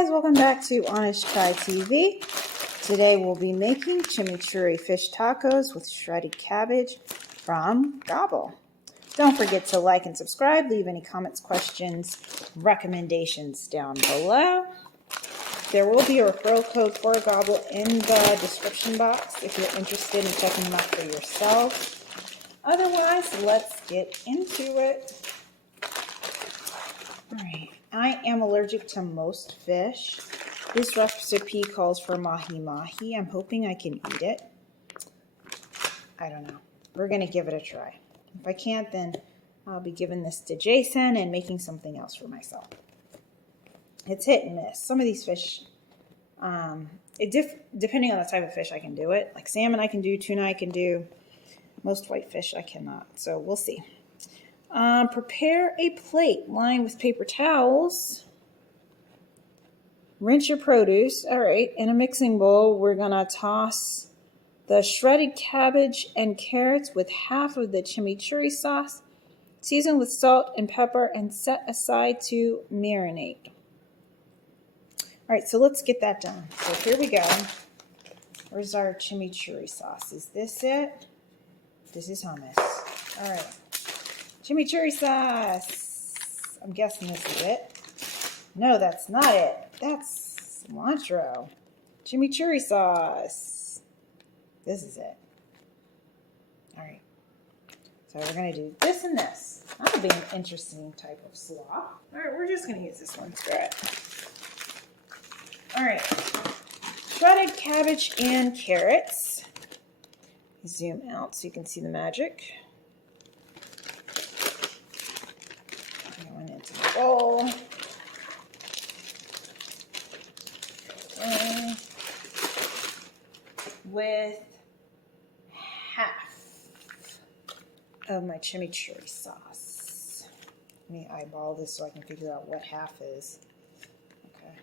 guys, welcome back to Honest Try TV. Today we'll be making chimichurri fish tacos with shredded cabbage from Gobble. Don't forget to like and subscribe. Leave any comments, questions, recommendations down below. There will be a referral code for Gobble in the description box if you're interested in checking them out for yourself. Otherwise, let's get into it. Alright, I am allergic to most fish. This recipe calls for Mahi Mahi. I'm hoping I can eat it. I don't know. We're going to give it a try. If I can't, then I'll be giving this to Jason and making something else for myself. It's hit and miss. Some of these fish, depending on the type of fish, I can do it. Like salmon I can do, tuna I can do. Most white fish I cannot. So we'll see. Prepare a plate lined with paper towels. Rinse your produce. All right, in a mixing bowl, we're going to toss the shredded cabbage and carrots with half of the chimichurri sauce. Season with salt and pepper and set aside to marinate. All right, so let's get that done. So here we go. Where's our chimichurri sauce? Is this it? This is hummus. All right. Chimichurri sauce. I'm guessing this is it. No, that's not it. That's cilantro. Chimichurri sauce. This is it. All right. So we're going to do this and this. That'll be an interesting type of slaw. All right, we're just going to use this one. Screw it. All right. Shredded cabbage and carrots. Zoom out so you can see the magic. Into the bowl. And with half of my chimichurri sauce. Let me eyeball this so I can figure out what half is. Okay.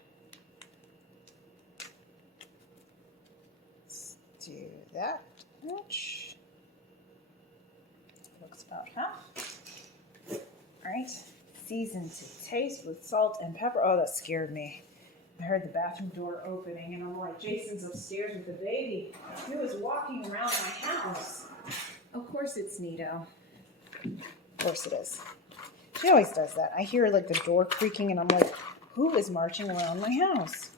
Let's do that much. Looks about half. All right. Season to taste with salt and pepper. Oh, that scared me. I heard the bathroom door opening, and I'm like, Jason's upstairs with the baby. He was walking around my house. Of course it's Nito. Of course it is. She always does that. I hear like the door creaking, and I'm like, who is marching around my house?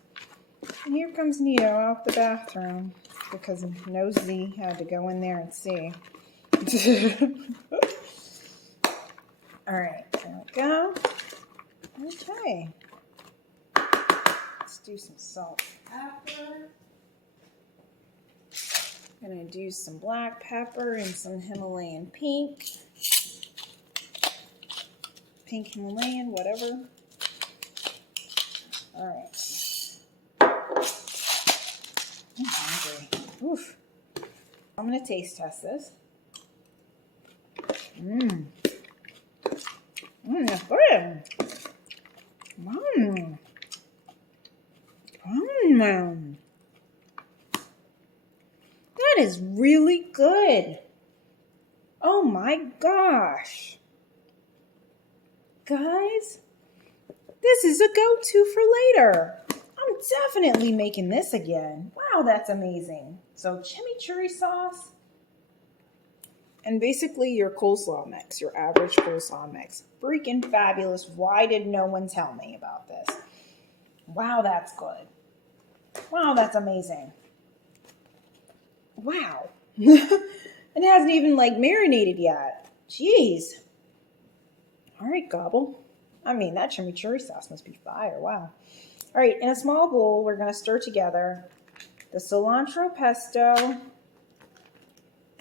And here comes Nito out the bathroom because Nosy had to go in there and see. All right, there we go. Okay. Let's do some salt and pepper. I'm going to do some black pepper and some Himalayan pink. Pink Himalayan, whatever. All right. I'm hungry. Oof. I'm going to taste test this. That's good. That is really good. Oh my gosh. Guys, this is a go-to for later. I'm definitely making this again. Wow, that's amazing. So chimichurri sauce. And basically your coleslaw mix, your average coleslaw mix. Freaking fabulous. Why did no one tell me about this? Wow, that's good. Wow, that's amazing. Wow. It hasn't even like marinated yet. Jeez. All right, Gobble. I mean, that chimichurri sauce must be fire. Wow. All right, in a small bowl, we're going to stir together the cilantro pesto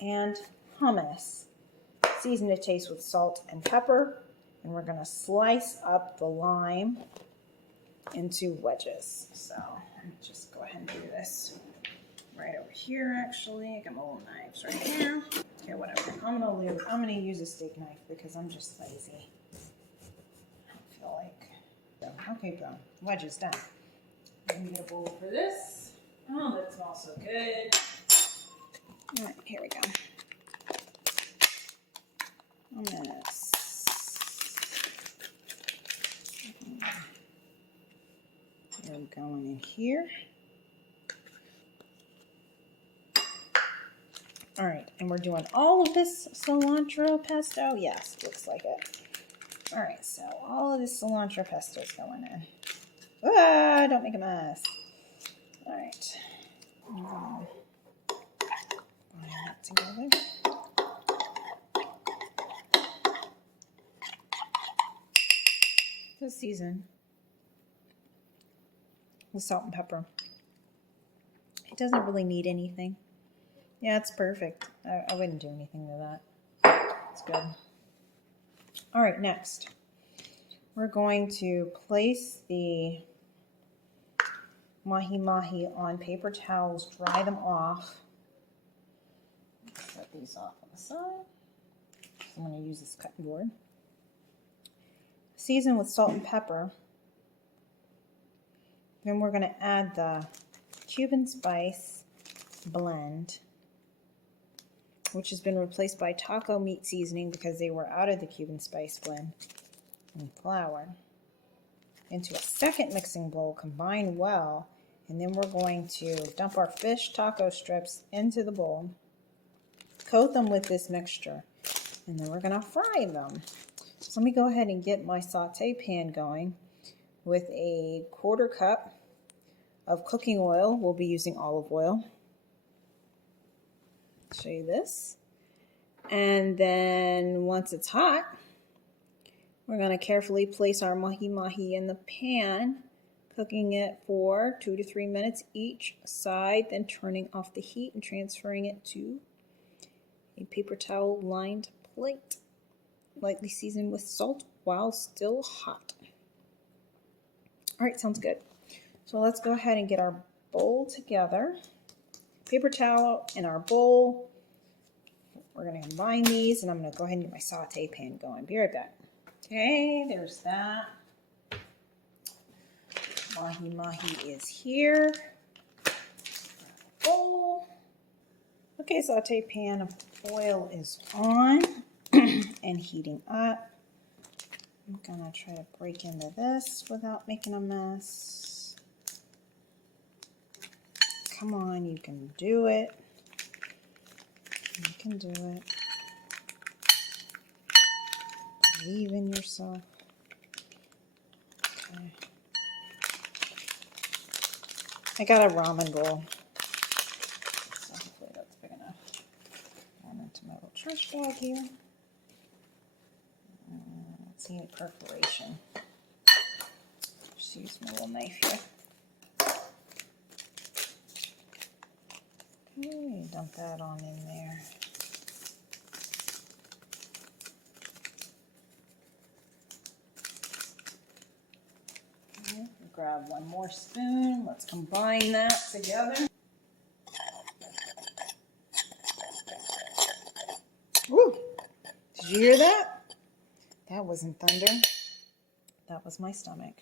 and hummus. Season to taste with salt and pepper. And we're going to slice up the lime into wedges. So let me just go ahead and do this right over here, actually. I got my little knives right here. Okay, whatever. I'm going to use a steak knife because I'm just lazy. I don't feel like... Okay, boom. Wedges done. Let me get a bowl for this. Oh, that smells so good. All right, here we go. Hummus. There them going in here. All right, and we're doing all of this cilantro pesto. Yes, looks like it. All right, so all of this cilantro pesto is going in. Ah, don't make a mess. All right. Bind that together. This season with salt and pepper. It doesn't really need anything. Yeah, it's perfect. I wouldn't do anything to that. It's good. All right, next. We're going to place the Mahi Mahi on paper towels, dry them off. Set these off on the side. I'm going to use this cutting board. Season with salt and pepper. Then we're going to add the Cuban spice blend, which has been replaced by taco meat seasoning because they were out of the Cuban spice blend, and flour into a second mixing bowl, combine well, and then we're going to dump our fish taco strips into the bowl, coat them with this mixture, and then we're going to fry them. So let me go ahead and get my saute pan going with a 1/4 cup of cooking oil. We'll be using olive oil. Show you this. And then once it's hot, we're going to carefully place our Mahi Mahi in the pan, cooking it for 2 to 3 minutes each side, then turning off the heat and transferring it to a paper towel lined plate, lightly seasoned with salt while still hot. All right, sounds good. So let's go ahead and get our bowl together. Paper towel in our bowl. We're going to combine these, and I'm going to go ahead and get my saute pan going. Be right back. Okay, there's that. Mahi Mahi is here. Bowl. Okay, saute pan of oil is on and heating up. I'm going to try to break into this without making a mess. Come on, you can do it. You can do it. Believe in yourself. Okay. I got a ramen bowl, so hopefully that's big enough. Going into my little trash bag here. Let's see any perforation. Just use my little knife here. Okay, dump that on in there. Okay, grab one more spoon. Let's combine that together. Woo! Did you hear that? That wasn't thunder. That was my stomach.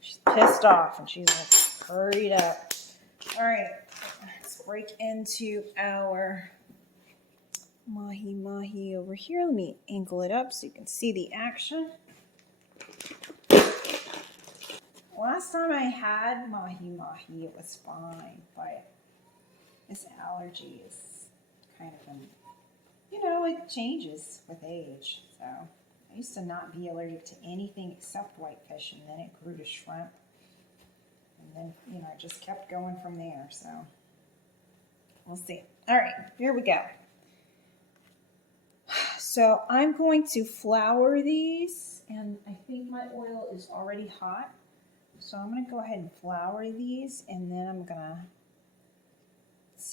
She's pissed off and she's like, hurried up. All right, let's break into our Mahi Mahi over here. Let me angle it up so you can see the action. Last time I had Mahi Mahi, it was fine, but this allergy is kind of it changes with age. So I used to not be allergic to anything except whitefish, and then it grew to shrimp. And then, it just kept going from there. So we'll see. All right, here we go. So I'm going to flour these, and I think my oil is already hot. So I'm going to go ahead and flour these, and then I'm going to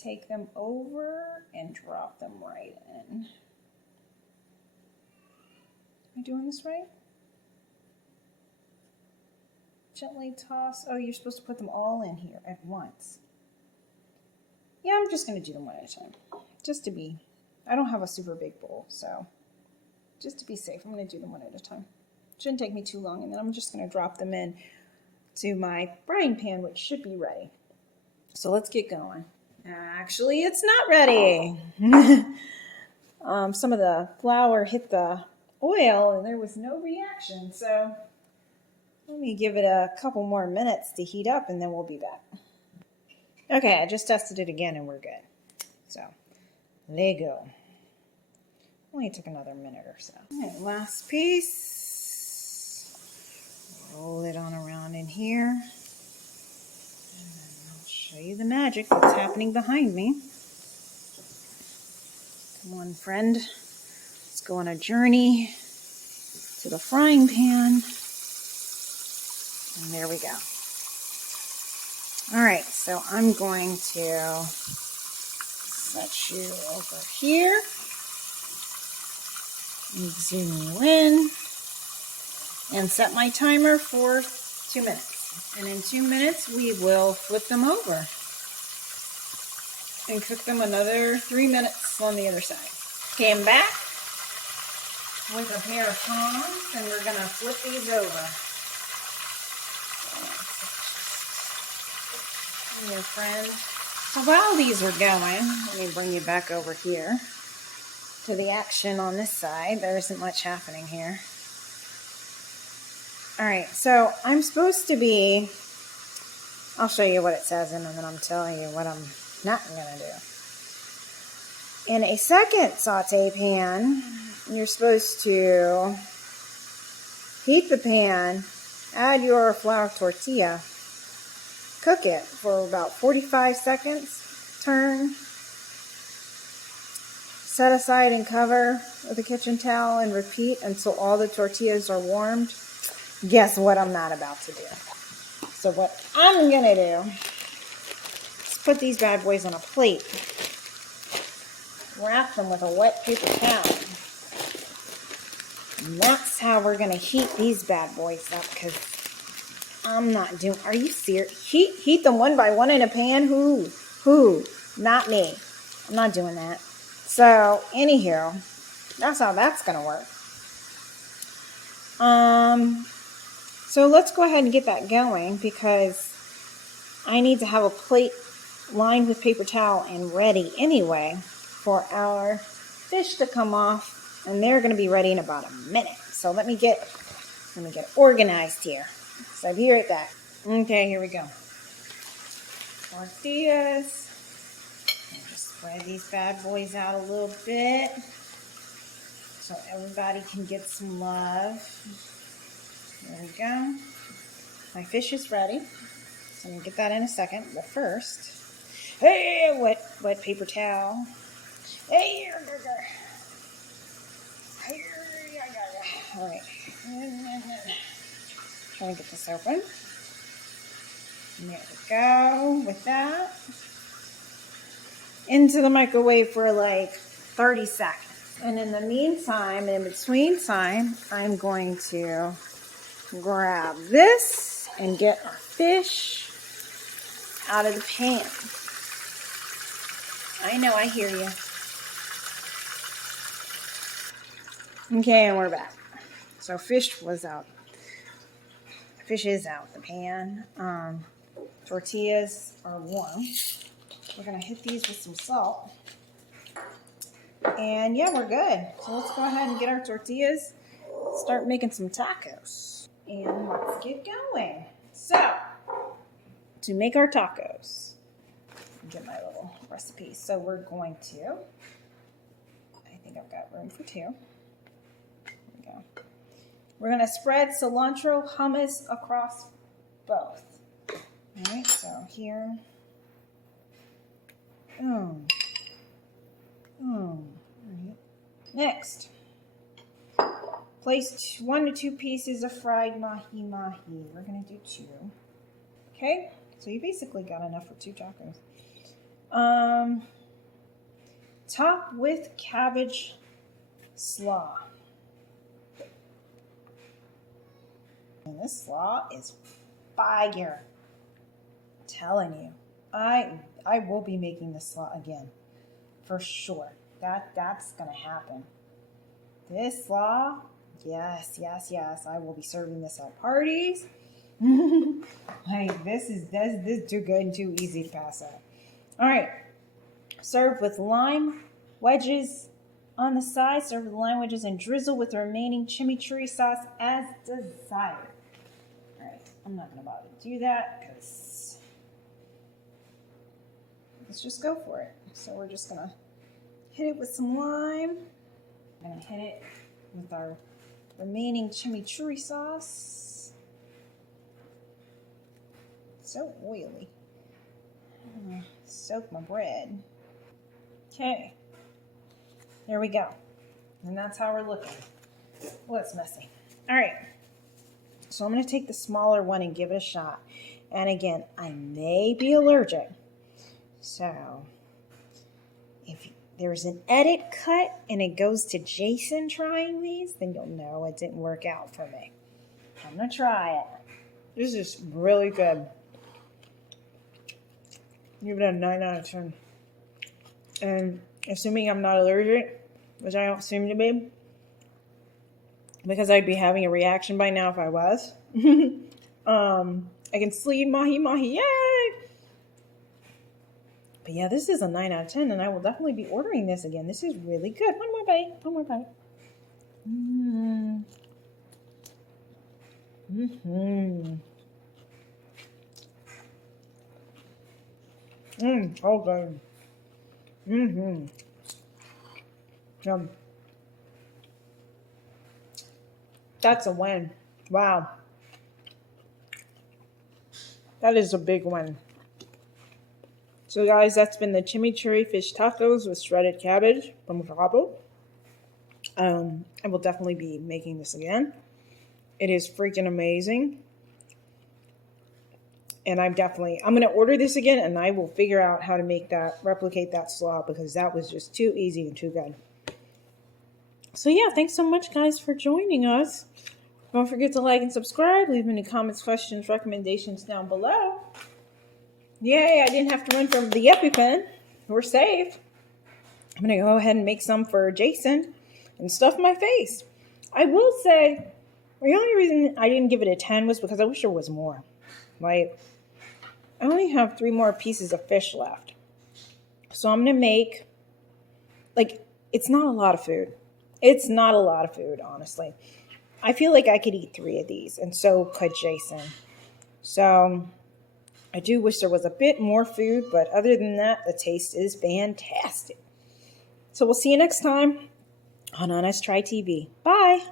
take them over and drop them right in. Am I doing this right? Gently toss. Oh, you're supposed to put them all in here at once. Yeah, I'm just going to do them one at a time. Just to be, I don't have a super big bowl, so just to be safe, I'm going to do them one at a time. Shouldn't take me too long, and then I'm just going to drop them in to my frying pan, which should be ready. So let's get going. Actually, it's not ready. Some of the flour hit the oil, and there was no reaction, so Let me give it a couple more minutes to heat up and then we'll be back. Okay, I just tested it again and we're good. So, there you go. Only took another minute or so. All right, last piece. Roll it on around in here. And then I'll show you the magic that's happening behind me. Come on, friend. Let's go on a journey to the frying pan. And there we go. All right, so I'm going to set you over here and zoom you in and set my timer for 2 minutes. And in 2 minutes, we will flip them over and cook them another 3 minutes on the other side. Came back with a pair of tongs and we're gonna flip these over. Your friend. So while these are going, let me bring you back over here to the action on this side. There isn't much happening here. All right, so I'm supposed to be, I'll show you what it says and then I'm telling you what I'm not gonna do. In a second saute pan, you're supposed to heat the pan, add your flour tortilla, cook it for about 45 seconds, turn, set aside and cover with a kitchen towel and repeat until all the tortillas are warmed. Guess what I'm not about to do. So what I'm gonna do is put these bad boys on a plate, wrap them with a wet paper towel. And that's how we're gonna heat these bad boys up, because I'm not doing, are you serious? Heat them one by one in a pan? Who? Not me. I'm not doing that. So, anywho, that's how that's going to work. So let's go ahead and get that going because I need to have a plate lined with paper towel and ready anyway for our fish to come off, and they're going to be ready in about a minute. So let me get organized here. So I'll be right back. Okay, here we go. Tortillas. Just spread these bad boys out a little bit so everybody can get some love. There we go. My fish is ready. So I'm going to get that in a second. But first, hey, wet paper towel. Hey, all right. Try to get this open. And there we go with that. Into the microwave for like 30 seconds. And in the meantime, in between time, I'm going to grab this and get our fish out of the pan. I know, I hear you. Okay, and we're back. So fish was out. Fish is out the pan. Tortillas are warm. We're gonna hit these with some salt. And yeah, we're good. So let's go ahead and get our tortillas. Start making some tacos. And let's get going. So, to make our tacos, get my little recipe. So we're going to, I think I've got room for 2. There we go. We're going to spread cilantro hummus across both. All right, so here. Right. Next, place 1 to 2 pieces of fried Mahi Mahi. We're going to do 2. Okay, so you basically got enough for 2 tacos. Top with cabbage slaw. And this slaw is fire. I'm telling you, I will be making this slaw again, for sure. That's gonna happen. This slaw, yes. I will be serving this at parties. Like this is too good and too easy to pass up. All right, serve with lime wedges on the side. Serve with lime wedges and drizzle with the remaining chimichurri sauce as desired. All I'm not going to bother to do that because let's just go for it. So we're just going to hit it with some lime. I'm going to hit it with our remaining chimichurri sauce. So oily. I'm going to soak my bread. Okay. There we go. And that's how we're looking. Well, it's messy. All right. So I'm going to take the smaller one and give it a shot. And again, I may be allergic. So if there's an edit cut and it goes to Jason trying these, then you'll know it didn't work out for me. I'm going to try it. This is really good. Give it a 9 out of 10. And assuming I'm not allergic, which I don't seem to be, because I'd be having a reaction by now if I was. I can sleep, Mahi Mahi, yay! But yeah, this is a 9 out of 10, and I will definitely be ordering this again. This is really good. One more bite. One more bite. Oh good. Yum. That's a win. Wow. That is a big one. So guys, that's been the chimichurri fish tacos with shredded cabbage from Gobble. I will definitely be making this again. It is freaking amazing. And I'm going to order this again, and I will figure out how to replicate that slaw, because that was just too easy and too good. So yeah, thanks so much guys for joining us. Don't forget to like and subscribe. Leave any comments, questions, recommendations down below. Yay, I didn't have to run from the EpiPen. We're safe. I'm going to go ahead and make some for Jason and stuff my face. I will say, the only reason I didn't give it a 10 was because I wish there was more. Like, I only have 3 more pieces of fish left. So I'm going to make, like, it's not a lot of food. It's not a lot of food, honestly. I feel like I could eat 3 of these, and so could Jason. So I do wish there was a bit more food, but other than that, the taste is fantastic. So we'll see you next time on Honest Try TV. Bye.